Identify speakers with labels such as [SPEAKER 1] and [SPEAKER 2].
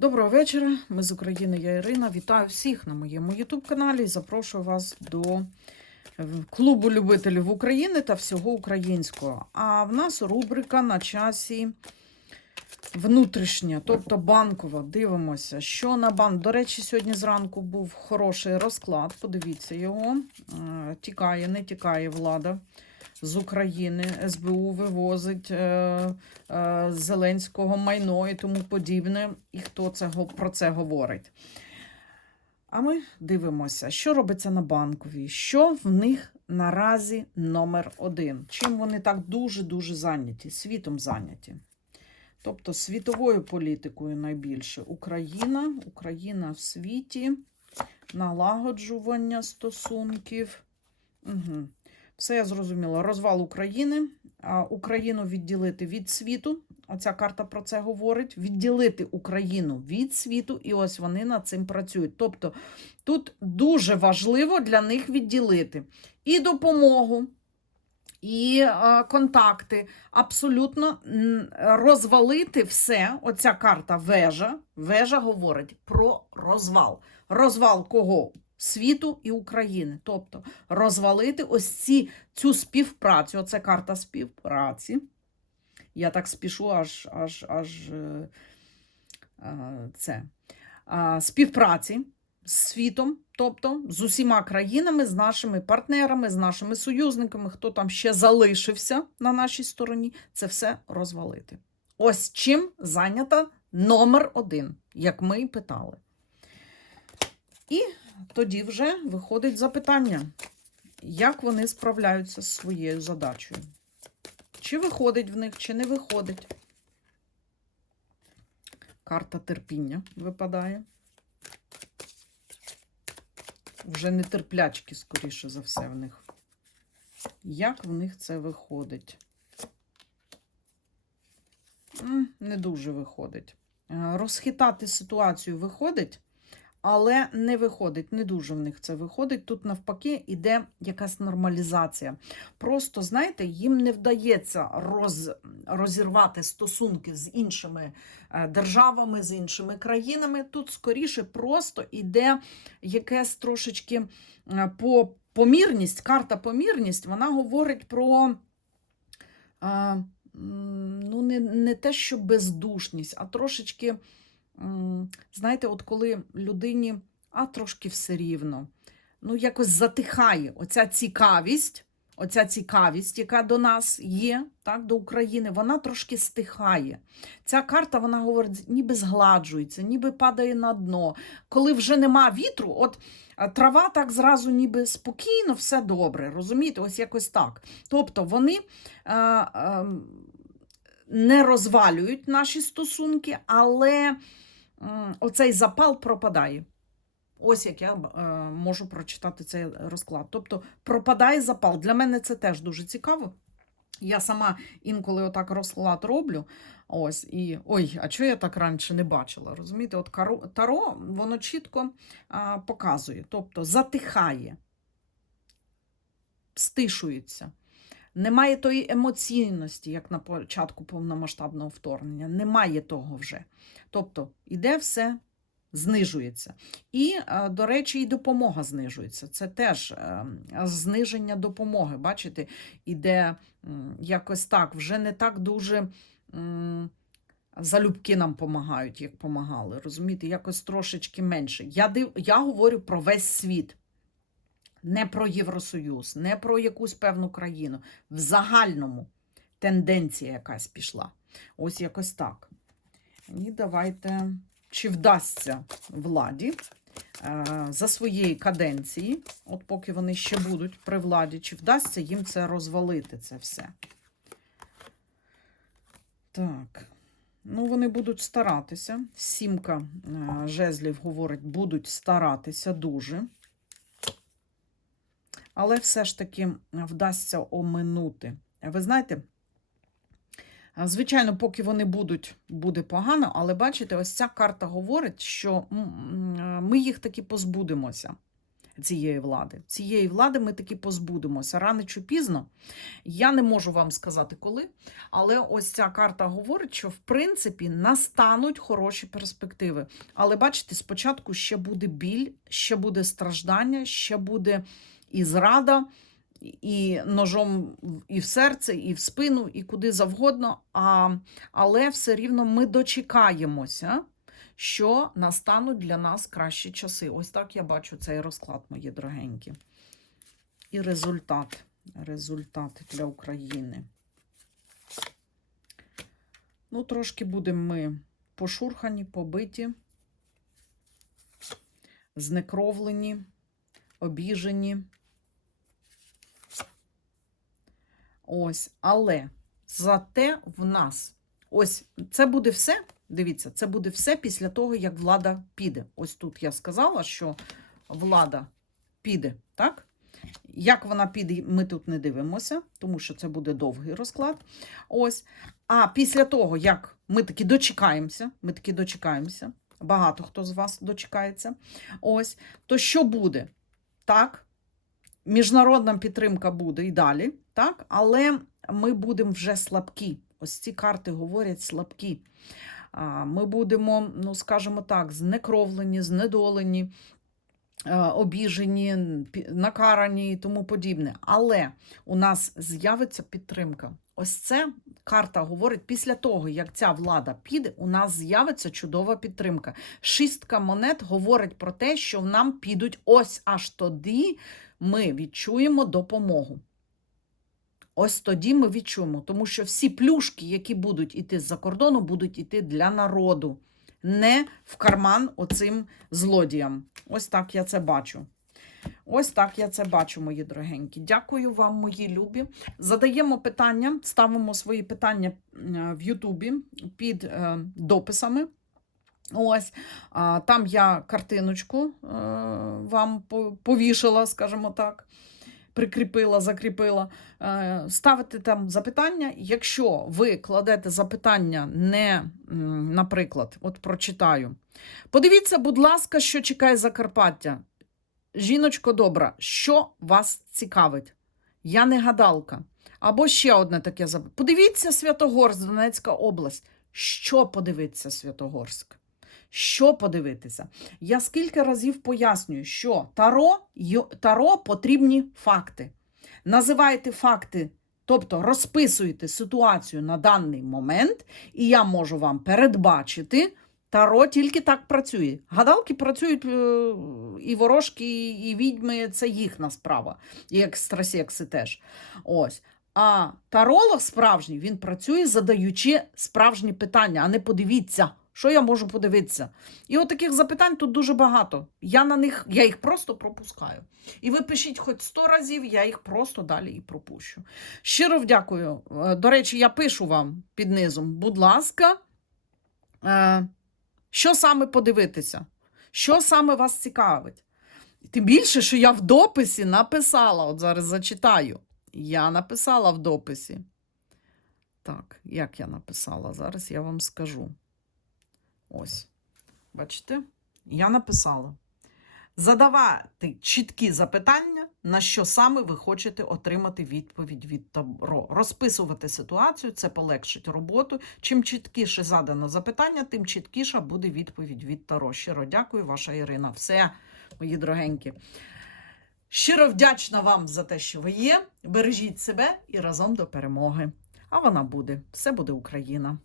[SPEAKER 1] Доброго вечора. Ми з України, я Ірина. Вітаю всіх на моєму Ютуб-каналі і запрошую вас до е, клубу любителів України та всього українського. А в нас рубрика на часі внутрішня, тобто банкова. Дивимося, що на банк. До речі, сьогодні зранку був хороший розклад. Подивіться його. Е, Тікає, не тікає влада. З України СБУ вивозить е, е, Зеленського майно і тому подібне, і хто це, про це говорить. А ми дивимося, що робиться на банковій, що в них наразі номер один. Чим вони так дуже-дуже зайняті, світом зайняті. Тобто світовою політикою найбільше Україна, Україна в світі, налагоджування стосунків. Угу. Все я зрозуміла. Розвал України, Україну відділити від світу. Оця карта про це говорить. Відділити Україну від світу, і ось вони над цим працюють. Тобто тут дуже важливо для них відділити і допомогу, і контакти. Абсолютно розвалити все. Оця карта вежа. Вежа говорить про розвал. Розвал кого? Світу і України. Тобто розвалити ось ці, цю співпрацю. Оце карта співпраці. Я так спішу, аж аж, аж е, е, це. Співпраці з світом, тобто з усіма країнами, з нашими партнерами, з нашими союзниками, хто там ще залишився на нашій стороні, це все розвалити. Ось чим зайнята номер один, як ми і питали. І тоді вже виходить запитання, як вони справляються з своєю задачею. Чи виходить в них, чи не виходить. Карта терпіння випадає. Вже нетерплячки, скоріше за все, в них. Як в них це виходить? Не дуже виходить. Е, Розхитати ситуацію виходить, але не виходить. Не дуже в них це виходить. Тут, навпаки, іде якась нормалізація. Просто, знаєте, їм не вдається роз, розірвати стосунки з іншими е, державами, з іншими країнами. Тут скоріше просто іде якесь трошечки е, по помірність, карта помірність, вона говорить про. е, Ну, не, не те, що бездушність, а трошечки, знаєте, от коли людині, а трошки все рівно, ну, якось затихає оця цікавість, оця цікавість, яка до нас є, так, до України, вона трошки стихає. Ця карта, вона говорить, ніби згладжується, ніби падає на дно. Коли вже нема вітру, от трава так зразу ніби спокійно, все добре. Розумієте, ось якось так. Тобто вони. е, ем, не розвалюють наші стосунки, але оцей запал пропадає. Ось як я е, можу прочитати цей розклад. Тобто пропадає запал. Для мене це теж дуже цікаво. Я сама інколи отак розклад роблю. Ось, і ой, а чого я так раніше не бачила? Розумієте, от таро воно чітко а, показує, тобто затихає, стишується. Немає тої емоційності, як на початку повномасштабного вторгнення. Немає того вже. Тобто іде все, знижується. І, е, до речі, і допомога знижується. Це теж е, зниження допомоги. Бачите, іде якось так, вже не так дуже. Залюбки нам допомагають, як помагали. Розумієте, якось трошечки менше. Я, див... Я говорю про весь світ. Не про Євросоюз, не про якусь певну країну. В загальному тенденція якась пішла. Ось якось так. І давайте, чи вдасться владі е, за своєї каденції, от поки вони ще будуть при владі, чи вдасться їм це розвалити, це все. Так. Ну, вони будуть старатися. Сімка е, жезлів говорить, будуть старатися дуже але все ж таки вдасться оминути. Ви знаєте, звичайно, поки вони будуть, буде погано, але бачите, ось ця карта говорить, що ми їх таки позбудемося. цієї влади. Цієї влади ми таки позбудемося рано чи пізно. Я не можу вам сказати коли, але ось ця карта говорить, що в принципі настануть хороші перспективи. Але бачите, спочатку ще буде біль, ще буде страждання, ще буде і зрада, і ножом і в серце, і в спину, і куди завгодно. А, але все рівно ми дочекаємося, що настануть для нас кращі часи. Ось так я бачу цей розклад, мої дорогенькі. І результат. Результат для України. Ну, трошки будемо ми пошурхані, побиті, знекровлені, обіжені. Ось, але зате в нас ось це буде все. Дивіться, це буде все після того, як влада піде. Ось тут я сказала, що влада піде, так? Як вона піде, ми тут не дивимося, тому що це буде довгий розклад. Ось. А після того, як ми таки дочекаємося, ми таки дочекаємося, багато хто з вас дочекається. Ось, то що буде? Так, міжнародна підтримка буде і далі, так, але ми будемо вже слабкі. Ось ці карти говорять слабкі. Ми будемо, ну скажімо так, знекровлені, знедолені, обіжені, накарані і тому подібне. Але у нас з'явиться підтримка. Ось це карта говорить, після того, як ця влада піде, у нас з'явиться чудова підтримка. Шістка монет говорить про те, що нам підуть ось аж тоді ми відчуємо допомогу. Ось тоді ми відчуємо, тому що всі плюшки, які будуть іти з-за кордону, будуть іти для народу, не в карман оцим злодіям. Ось так я це бачу. Ось так я це бачу, мої дорогенькі. Дякую вам, мої любі. Задаємо питання, ставимо свої питання в Ютубі під е, дописами. Ось там я картиночку е, вам повішала, скажімо так, прикріпила, закріпила. Е, ставите там запитання. Якщо ви кладете запитання, не, наприклад, от прочитаю. Подивіться, будь ласка, що чекає Закарпаття. Жіночко добра, що вас цікавить? Я не гадалка. Або ще одне таке запитання. Подивіться Святогорськ, Донецька область. Що подивитися Святогорськ? Що подивитися? Я скільки разів пояснюю, що таро, таро потрібні факти. Називайте факти, тобто розписуєте ситуацію на даний момент, і я можу вам передбачити. Таро тільки так працює. Гадалки працюють е, і ворожки, і відьми це їхня справа, і екстрасекси теж. Ось. А таролог справжній він працює, задаючи справжні питання, а не подивіться, що я можу подивитися. І от таких запитань тут дуже багато. Я на них я їх просто пропускаю. І ви пишіть хоч 100 разів, я їх просто далі і пропущу. Щиро вдякую. Е, До речі, я пишу вам під низом, будь ласка, е, що саме подивитися? Що саме вас цікавить? Тим більше, що я в дописі написала, от зараз зачитаю. Я написала в дописі. Так, як я написала? Зараз я вам скажу. Ось. Бачите? Я написала. Задавати чіткі запитання, на що саме ви хочете отримати відповідь від Таро. Розписувати ситуацію, це полегшить роботу. Чим чіткіше задано запитання, тим чіткіша буде відповідь від Таро. Щиро дякую, ваша Ірина. Все, мої дорогенькі. Щиро вдячна вам за те, що ви є. Бережіть себе і разом до перемоги. А вона буде. Все буде Україна.